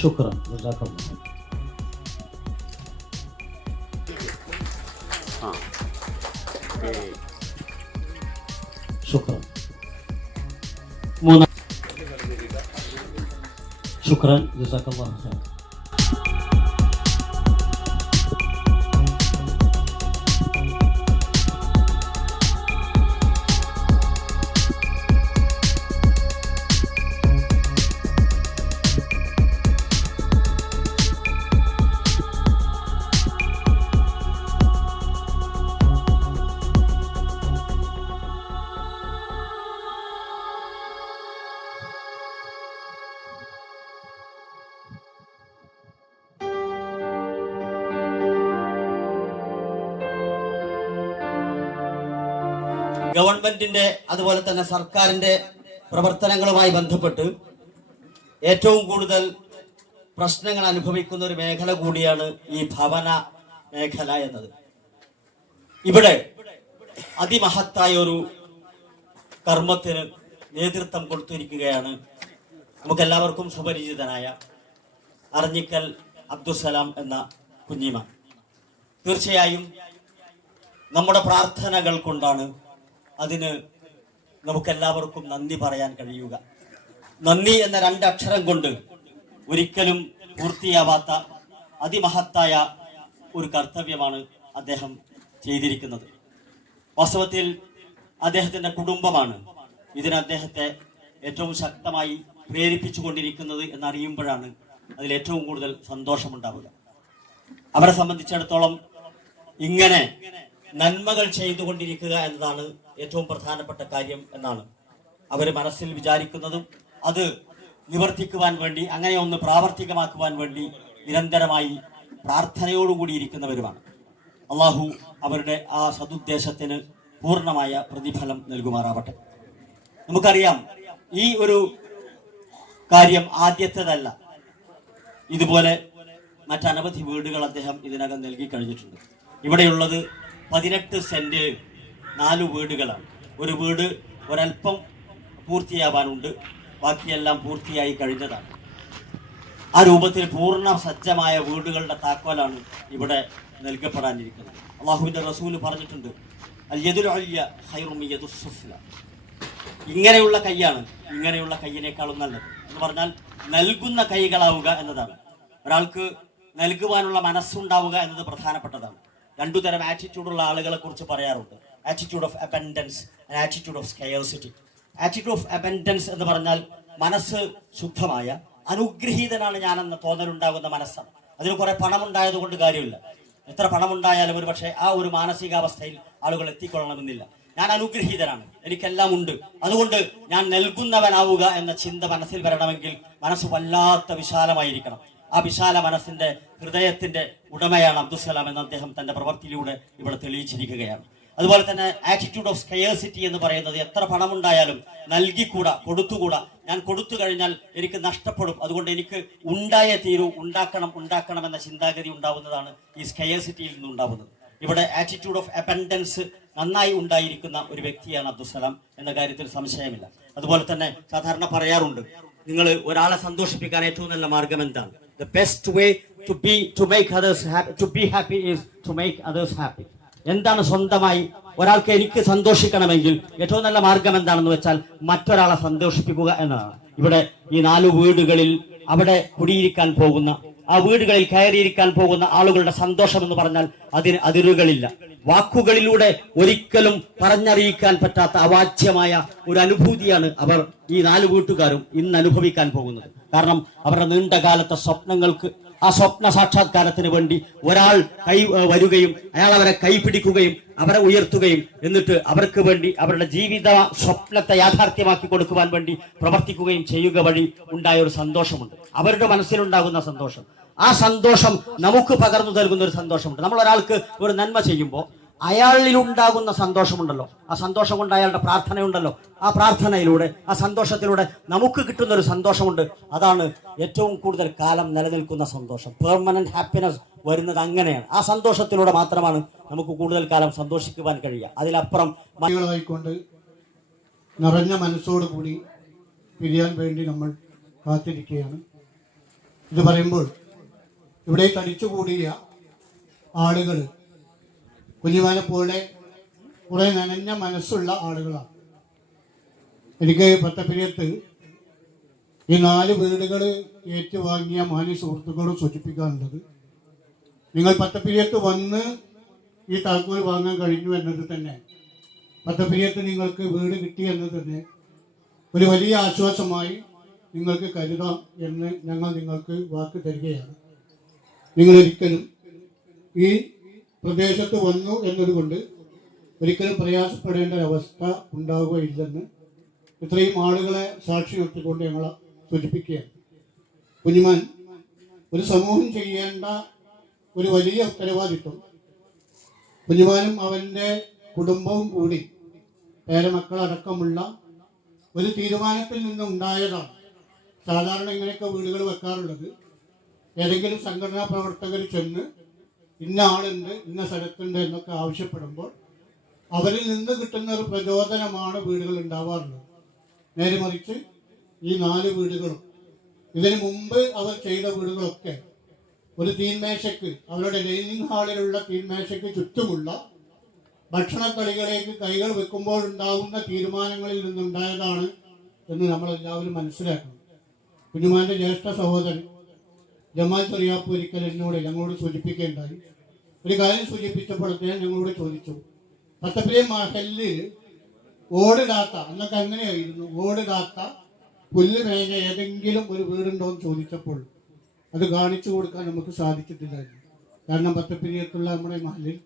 شكرا جزاك الله. شكرا. شكرا جزاك الله خير. ഗവൺമെന്റിന്റെ അതുപോലെ തന്നെ സർക്കാരിന്റെ പ്രവർത്തനങ്ങളുമായി ബന്ധപ്പെട്ട് ഏറ്റവും കൂടുതൽ പ്രശ്നങ്ങൾ അനുഭവിക്കുന്ന ഒരു മേഖല കൂടിയാണ് ഈ ഭവന മേഖല എന്നത്. ഇവിടെ അതിമഹത്തായ ഒരു കർമ്മത്തിന് നേതൃത്വം കൊടുത്തിരിക്കുകയാണ് നമുക്കെല്ലാവർക്കും സുപരിചിതനായ അറഞ്ഞിക്കൽ അബ്ദുസലാം എന്ന കുഞ്ഞിമ. തീർച്ചയായും നമ്മുടെ പ്രാർത്ഥനകൾ കൊണ്ടാണ് അതിന് നമുക്കെല്ലാവർക്കും നന്ദി പറയാൻ കഴിയുക. നന്ദി എന്ന രണ്ടക്ഷരം കൊണ്ട് ഒരിക്കലും പൂർത്തിയാവാത്ത അതിമഹത്തായ ഒരു കർത്തവ്യമാണ് അദ്ദേഹം ചെയ്തിരിക്കുന്നത്. വാസ്തവത്തിൽ അദ്ദേഹത്തിന്റെ കുടുംബമാണ് ഇതിന് അദ്ദേഹത്തെ ഏറ്റവും ശക്തമായി പ്രേരിപ്പിച്ചുകൊണ്ടിരിക്കുന്നത് എന്നറിയുമ്പോഴാണ് അതിൽ ഏറ്റവും കൂടുതൽ സന്തോഷമുണ്ടാവുക. അവരെ സംബന്ധിച്ചിടത്തോളം ഇങ്ങനെ നന്മകൾ ചെയ്തുകൊണ്ടിരിക്കുക എന്നതാണ് ഏറ്റവും പ്രധാനപ്പെട്ട കാര്യം എന്നാണ് അവർ മനസ്സിൽ വിചാരിക്കുന്നതും അത് നിവർത്തിക്കുവാൻ വേണ്ടി അങ്ങനെ ഒന്ന് പ്രാവർത്തികമാക്കുവാൻ വേണ്ടി നിരന്തരമായി പ്രാർത്ഥനയോടുകൂടി ഇരിക്കുന്നവരുമാണ്. അള്ളാഹു അവരുടെ ആ സതുദ്ദേശത്തിന് പൂർണ്ണമായ പ്രതിഫലം നൽകുമാറാവട്ടെ. നമുക്കറിയാം ഈ ഒരു കാര്യം ആദ്യത്തേതല്ല. ഇതുപോലെ മറ്റനവധി വീടുകൾ അദ്ദേഹം ഇതിനകം നൽകി കഴിഞ്ഞിട്ടുണ്ട്. ഇവിടെയുള്ളത് 18 സെന്റ് 4 വീടുകളാണ്. ഒരു വീട് ഒരൽപ്പം പൂർത്തിയാവാനുണ്ട്, ബാക്കിയെല്ലാം പൂർത്തിയായി കഴിഞ്ഞതാണ്. ആ രൂപത്തിൽ പൂർണ്ണ സജ്ജമായ വീടുകളുടെ താക്കോലാണ് ഇവിടെ നൽകപ്പെടാനിരിക്കുന്നത്. അള്ളാഹുവിന്റെ റസൂല് പറഞ്ഞിട്ടുണ്ട്, അൽ യദുൽ ഉൽയ ഖൈറു മിൻ യദുസ് സുഫ്ല. ഇങ്ങനെയുള്ള കൈയാണ് ഇങ്ങനെയുള്ള കൈയിനേക്കാളും നല്ലത് എന്ന് പറഞ്ഞാൽ നൽകുന്ന കൈകളാവുക എന്നതാണ്. ഒരാൾക്ക് നൽകുവാനുള്ള മനസ്സുണ്ടാവുക എന്നത് പ്രധാനപ്പെട്ടതാണ്. 2 തരം ആറ്റിറ്റ്യൂഡുള്ള ആളുകളെ കുറിച്ച് പറയാറുണ്ട്. Attitude of abundance and attitude of scarcity. Attitude of abundance എന്ന് പറഞ്ഞാൽ മനസ്സ് ശുദ്ധമായ അനുഗ്രഹീതനാണ് ഞാനെന്ന തോന്നലുണ്ടാകുന്ന മനസ്സാണ്. അതിന് കുറെ പണമുണ്ടായത് കൊണ്ട് കാര്യമില്ല. എത്ര പണമുണ്ടായാലും ഒരു പക്ഷേ ആ ഒരു മാനസികാവസ്ഥയിൽ ആളുകൾ എത്തിക്കൊള്ളണമെന്നില്ല. ഞാൻ അനുഗ്രഹീതനാണ്, എനിക്കെല്ലാം ഉണ്ട്, അതുകൊണ്ട് ഞാൻ നൽകുന്നവനാവുക എന്ന ചിന്ത മനസ്സിൽ വരണമെങ്കിൽ മനസ്സ് വല്ലാത്ത വിശാലമായിരിക്കണം. ആ വിശാല മനസ്സിന്റെ ഹൃദയത്തിന്റെ ഉടമയാണ് അബ്ദുസലാം എന്ന് അദ്ദേഹം തന്റെ പ്രവൃത്തിയിലൂടെ ഇവിടെ തെളിയിച്ചിരിക്കുകയാണ്. അതുപോലെ തന്നെ ആറ്റിറ്റ്യൂഡ് ഓഫ് സ്കേഴ്സിറ്റി എന്ന് പറയുന്നത് എത്ര പണമുണ്ടായാലും നൽകിക്കൂടാ, കൊടുത്തുകൂടാ. ഞാൻ കൊടുത്തു കഴിഞ്ഞാൽ എനിക്ക് നഷ്ടപ്പെടും, അതുകൊണ്ട് എനിക്ക് ഉണ്ടായേ തീരൂ, ഉണ്ടാക്കണം എന്ന ചിന്താഗതി ഉണ്ടാവുന്നതാണ് ഈ സ്കേഴ്സിറ്റിയിൽ നിന്നുണ്ടാവുന്നത്. ഇവിടെ ആറ്റിറ്റ്യൂഡ് ഓഫ് അബൻഡൻസ് നന്നായി ഉണ്ടായിരിക്കുന്ന ഒരു വ്യക്തിയാണ് അബ്ദുസലാം എന്ന കാര്യത്തിൽ സംശയമില്ല. അതുപോലെ തന്നെ സാധാരണ പറയാറുണ്ട്, നിങ്ങൾ ഒരാളെ സന്തോഷിപ്പിക്കാൻ ഏറ്റവും നല്ല മാർഗം എന്താണ്? The best way to make others happy, to be happy is to make others happy. എന്താണ് സ്വന്തമായി ഒരാൾക്ക് എനിക്ക് സന്തോഷിക്കണമെങ്കിൽ ഏറ്റവും നല്ല മാർഗം എന്താണെന്ന് വെച്ചാൽ മറ്റൊരാളെ സന്തോഷിപ്പിക്കുക എന്നതാണ്. ഇവിടെ ഈ 4 വീടുകളിൽ അവിടെ കുടിയിരിക്കാൻ പോകുന്ന, ആ വീടുകളിൽ കയറിയിരിക്കാൻ പോകുന്ന ആളുകളുടെ സന്തോഷം എന്ന് പറഞ്ഞാൽ അതിന് അതിരുകളില്ല. വാക്കുകളിലൂടെ ഒരിക്കലും പറഞ്ഞറിയിക്കാൻ പറ്റാത്ത അവാച്യമായ ഒരു അനുഭൂതിയാണ് അവർ ഈ 4 വീട്ടുകാരും ഇന്ന് അനുഭവിക്കാൻ പോകുന്നത്. കാരണം അവരുടെ നീണ്ടകാലത്തെ സ്വപ്നങ്ങൾക്ക്, ആ സ്വപ്ന സാക്ഷാത്കാരത്തിന് വേണ്ടി ഒരാൾ വരികയും അയാൾ അവരെ കൈപിടിക്കുകയും അവരെ ഉയർത്തുകയും എന്നിട്ട് അവർക്ക് വേണ്ടി അവരുടെ ജീവിത സ്വപ്നത്തെ യാഥാർത്ഥ്യമാക്കി കൊടുക്കുവാൻ വേണ്ടി പ്രവർത്തിക്കുകയും ചെയ്യുക വഴി ഉണ്ടായ ഒരു സന്തോഷമുണ്ട്. അവരുടെ മനസ്സിലുണ്ടാകുന്ന സന്തോഷം, ആ സന്തോഷം നമുക്ക് പകർന്നു നൽകുന്ന ഒരു സന്തോഷമുണ്ട്. നമ്മൾ ഒരാൾക്ക് ഒരു നന്മ ചെയ്യുമ്പോൾ അയാളിലുണ്ടാകുന്ന സന്തോഷമുണ്ടല്ലോ, ആ സന്തോഷം കൊണ്ട് അയാളുടെ പ്രാർത്ഥനയുണ്ടല്ലോ, ആ പ്രാർത്ഥനയിലൂടെ, ആ സന്തോഷത്തിലൂടെ നമുക്ക് കിട്ടുന്ന ഒരു സന്തോഷമുണ്ട്. അതാണ് ഏറ്റവും കൂടുതൽ കാലം നിലനിൽക്കുന്ന സന്തോഷം. പെർമനന്റ് ഹാപ്പിനെസ് വരുന്നത് അങ്ങനെയാണ്. ആ സന്തോഷത്തിലൂടെ മാത്രമാണ് നമുക്ക് കൂടുതൽ കാലം സന്തോഷിക്കുവാൻ കഴിയുക. അതിലപ്പുറം കൊണ്ട് നിറഞ്ഞ മനസ്സോടുകൂടി പിരിയാൻ വേണ്ടി നമ്മൾ കാത്തിരിക്കുകയാണ്. ഇത് പറയുമ്പോൾ ഇവിടെ തടിച്ചുകൂടിയ ആളുകൾ കുഞ്ഞുമാനെ പോലെ കുറെ നനഞ്ഞ മനസ്സുള്ള ആളുകളാണ്. എനിക്ക് പത്തപ്പിരിയത്ത് ഈ 4 വീടുകൾ ഏറ്റുവാങ്ങിയ മാന്യ സുഹൃത്തുക്കളോട് സൂചിപ്പിക്കാനുള്ളത്, നിങ്ങൾ പത്തപ്പിരിയത്ത് വന്ന് ഈ താക്കോൽ വാങ്ങാൻ കഴിഞ്ഞു എന്നത് തന്നെ, പത്തപ്പിരിയത്ത് നിങ്ങൾക്ക് വീട് കിട്ടി എന്നത് തന്നെ ഒരു വലിയ ആശ്വാസമായി നിങ്ങൾക്ക് കരുതാം എന്ന് ഞങ്ങൾ നിങ്ങൾക്ക് വാക്ക് തരികയാണ്. നിങ്ങളൊരിക്കലും ഈ പ്രദേശത്ത് വന്നു എന്നതുകൊണ്ട് ഒരിക്കലും പ്രയാസപ്പെടേണ്ട ഒരവസ്ഥ ഉണ്ടാവുകയില്ലെന്ന് ഇത്രയും ആളുകളെ സാക്ഷി നിർത്തിക്കൊണ്ട് ഞങ്ങൾ സൂചിപ്പിക്കുകയാണ്. കുഞ്ഞുമാൻ ഒരു സമൂഹം ചെയ്യേണ്ട ഒരു വലിയ ഉത്തരവാദിത്വം കുഞ്ഞുമാനും അവൻ്റെ കുടുംബവും കൂടി പേരമക്കളടക്കമുള്ള ഒരു തീരുമാനത്തിൽ നിന്നുണ്ടായതാണ്. സാധാരണ ഇങ്ങനെയൊക്കെ വീടുകൾ വെക്കാറുള്ളത് ഏതെങ്കിലും സംഘടനാ പ്രവർത്തകർ ചെന്ന് ഇന്ന ആളുണ്ട്, ഇന്ന സ്ഥലത്തുണ്ട് എന്നൊക്കെ ആവശ്യപ്പെടുമ്പോൾ അവരിൽ നിന്ന് കിട്ടുന്ന ഒരു പ്രചോദനമാണ് വീടുകൾ ഉണ്ടാവാറുള്ളത്. നേരെ മറിച്ച് ഈ 4 വീടുകളും ഇതിനു മുമ്പ് അവർ ചെയ്ത വീടുകളൊക്കെ ഒരു തീന്മേശയ്ക്ക്, അവരുടെ ഡൈനിങ് ഹാളിലുള്ള തീന്മേശയ്ക്ക് ചുറ്റുമുള്ള ഭക്ഷണക്കളികളിലേക്ക് കൈകൾ വെക്കുമ്പോൾ ഉണ്ടാകുന്ന തീരുമാനങ്ങളിൽ നിന്നുണ്ടായതാണ് എന്ന് നമ്മളെല്ലാവരും മനസ്സിലാക്കണം. കുഞ്ഞുമാൻ്റെ ജ്യേഷ്ഠ സഹോദരൻ ജമാൽ ചെറിയാപ്പ് ഒരിക്കൽ ഞങ്ങളോട് സൂചിപ്പിക്കുകയുണ്ടായി. ഒരു കാര്യം സൂചിപ്പിച്ചപ്പോൾ അദ്ദേഹം ഞങ്ങളോട് ചോദിച്ചു, പത്തപ്പിരിയം മഹല്ലിൽ ഓടിടാത്ത, അന്നൊക്കെ അങ്ങനെയായിരുന്നു, ഓടിടാത്ത പുല്ല് മേഞ്ഞ ഏതെങ്കിലും ഒരു വീടുണ്ടോ എന്ന് ചോദിച്ചപ്പോൾ അത് കാണിച്ചു കൊടുക്കാൻ നമുക്ക് സാധിച്ചിട്ടില്ലായിരുന്നു. കാരണം പത്തപ്പിരിയത്തുള്ള നമ്മുടെ മഹല്ലിൽ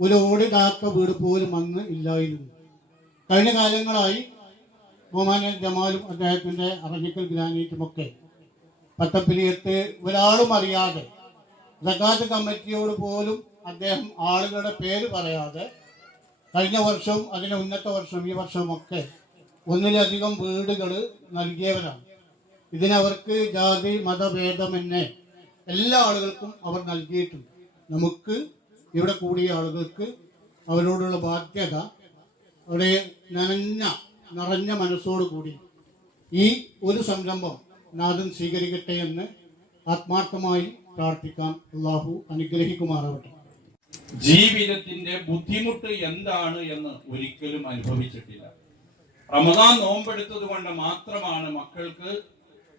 ഒരു ഓടിടാത്ത വീട് പോലും അന്ന് ഇല്ലായിരുന്നു. കഴിഞ്ഞ കാലങ്ങളായി ബഹുമാന്യൻ ജമാലും അദ്ദേഹത്തിൻ്റെ അറഞ്ഞിക്കൽ ഗ്രാനൈറ്റുമൊക്കെ പത്തപ്പിരിയത്ത് ഒരാളും അറിയാതെ, സകാത്ത് കമ്മിറ്റിയോട് പോലും അദ്ദേഹം ആളുകളുടെ പേര് പറയാതെ കഴിഞ്ഞ വർഷവും അതിന് ഉന്നത വർഷം ഈ വർഷവുമൊക്കെ 1-ലധികം വീടുകൾ നൽകിയവരാണ്. ഇതിനവർക്ക് ജാതി മതഭേദമെന്നെ എല്ലാ ആളുകൾക്കും അവർ നൽകിയിട്ടുണ്ട്. നമുക്ക് ഇവിടെ കൂടിയ ആളുകൾക്ക് അവരോടുള്ള ബാധ്യത അവിടെ നിറഞ്ഞ മനസ്സോടു കൂടി ഈ ഒരു സംരംഭം നാഥൻ സ്വീകരിക്കട്ടെ എന്ന് ആത്മാർത്ഥമായി പ്രാർത്ഥിക്കാം. അള്ളാഹു അനുഗ്രഹിക്കുമാറാവട്ടെ. ജീവിതത്തിന്റെ ബുദ്ധിമുട്ട് എന്താണ് എന്ന് ഒരിക്കലും അനുഭവിച്ചിട്ടില്ല. റമദാൻ നോമ്പെടുത്തത് കൊണ്ട് മാത്രമാണ് മക്കൾക്ക്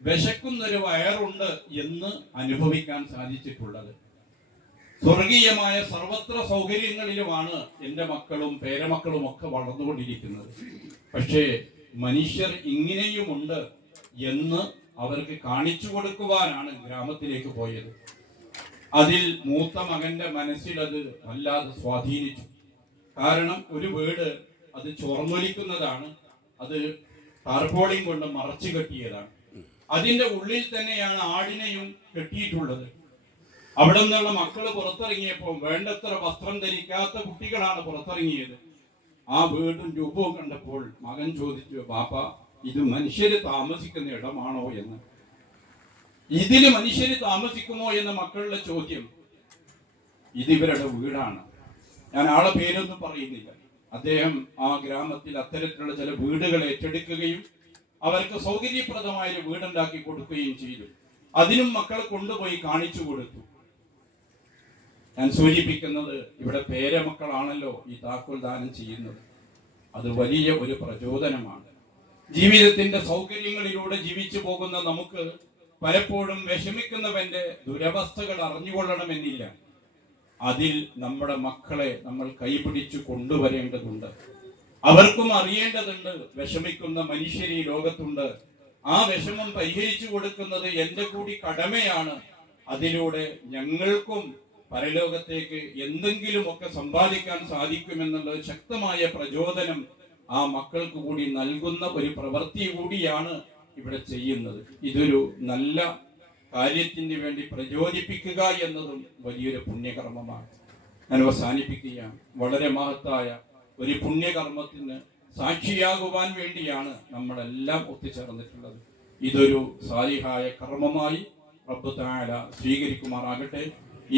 വിശക്കുന്നൊരു വയറുണ്ട് എന്ന് അനുഭവിക്കാൻ സാധിച്ചിട്ടുള്ളത്. സ്വർഗീയമായ സർവത്ര സൗകര്യങ്ങളിലുമാണ് എൻ്റെ മക്കളും പേരമക്കളും ഒക്കെ വളർന്നുകൊണ്ടിരിക്കുന്നത്. പക്ഷേ മനുഷ്യർ ഇങ്ങനെയുമുണ്ട് എന്ന് അവർക്ക് കാണിച്ചു കൊടുക്കുവാനാണ് ഗ്രാമത്തിലേക്ക് പോയത്. അതിൽ മൂത്ത മകന്റെ മനസ്സിൽ അത് വല്ലാതെ സ്വാധീനിച്ചു. കാരണം ഒരു വീട് അത് ചോർന്നൊലിക്കുന്നതാണ്, അത് ടാർപോളിൻ കൊണ്ട് മറച്ചു കെട്ടിയതാണ്. അതിന്റെ ഉള്ളിൽ തന്നെയാണ് ആടിനെയും കെട്ടിയിട്ടുള്ളത്. അവിടെ നിന്നുള്ള മക്കൾ പുറത്തിറങ്ങിയപ്പോൾ വേണ്ടത്ര വസ്ത്രം ധരിക്കാത്ത കുട്ടികളാണ് പുറത്തിറങ്ങിയത്. ആ വീടും രൂപവും കണ്ടപ്പോൾ മകൻ ചോദിച്ചു, ബാപ്പ ഇത് മനുഷ്യര് താമസിക്കുന്ന ഇടമാണോ എന്ന്. ഇതില് മനുഷ്യര് താമസിക്കുമോ എന്ന മക്കളുടെ ചോദ്യം. ഇതിവരുടെ വീടാണ്. ഞാൻ ആളെ പേരൊന്നും പറയുന്നില്ല. അദ്ദേഹം ആ ഗ്രാമത്തിൽ അത്തരത്തിലുള്ള ചില വീടുകൾ ഏറ്റെടുക്കുകയും അവർക്ക് സൗകര്യപ്രദമായ ഒരു വീടുണ്ടാക്കി കൊടുക്കുകയും ചെയ്തു. അതിനും മക്കളെ കൊണ്ടുപോയി കാണിച്ചു കൊടുത്തു. ഞാൻ സൂചിപ്പിക്കുന്നത്, ഇവിടെ പേരമക്കളാണല്ലോ ഈ താക്കോൽ ദാനം ചെയ്യുന്നത്. അത് വലിയ ഒരു പ്രചോദനമാണ്. ജീവിതത്തിന്റെ സൗകര്യങ്ങളിലൂടെ ജീവിച്ചു പോകുന്ന നമുക്ക് പലപ്പോഴും വിഷമിക്കുന്നവന്റെ ദുരവസ്ഥകൾ അറിഞ്ഞുകൊള്ളണമെന്നില്ല. അതിൽ നമ്മുടെ മക്കളെ നമ്മൾ കൈപിടിച്ചു കൊണ്ടുവരേണ്ടതുണ്ട്. അവർക്കും അറിയേണ്ടതുണ്ട് വിഷമിക്കുന്ന മനുഷ്യർ ഈ ലോകത്തുണ്ട്. ആ വിഷമം പരിഹരിച്ചു കൊടുക്കുന്നത് എന്റെ കൂടി കടമയാണ്. അതിലൂടെ ഞങ്ങൾക്കും പരലോകത്തേക്ക് എന്തെങ്കിലുമൊക്കെ സമ്പാദിക്കാൻ സാധിക്കുമെന്നുള്ള ശക്തമായ പ്രചോദനം ആ മക്കൾക്ക് കൂടി നൽകുന്ന ഒരു പ്രവൃത്തി കൂടിയാണ് ഇവിടെ ചെയ്യുന്നത്. ഇതൊരു നല്ല കാര്യത്തിന് വേണ്ടി പ്രചോദിപ്പിക്കുക എന്നതും വലിയൊരു പുണ്യകർമ്മമാണ്. ഞാൻ അവസാനിപ്പിക്കുകയാണ്. വളരെ മഹത്തായ ഒരു പുണ്യകർമ്മത്തിന് സാക്ഷിയാകുവാൻ വേണ്ടിയാണ് നമ്മളെല്ലാം ഒത്തുചേർന്നിട്ടുള്ളത്. ഇതൊരു സാലിഹായ കർമ്മമായി റബ്ബ് തആല സ്വീകരിക്കുമാറാകട്ടെ.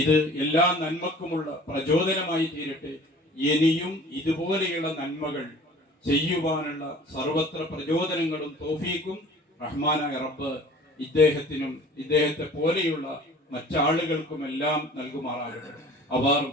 ഇത് എല്ലാ നന്മക്കുമുള്ള പ്രചോദനമായി തീരട്ടെ. ഇനിയും ഇതുപോലെയുള്ള നന്മകൾ ചെയ്യുവാനുള്ള സർവത്ര പ്രചോദനങ്ങളും തൗഫീഖും റഹ്മാനായ റബ്ബ് ഇദ്ദേഹത്തിനും ഇദ്ദേഹത്തെ പോലെയുള്ള മറ്റാളുകൾക്കുമെല്ലാം നൽകുമാറാകട്ടെ. അവർ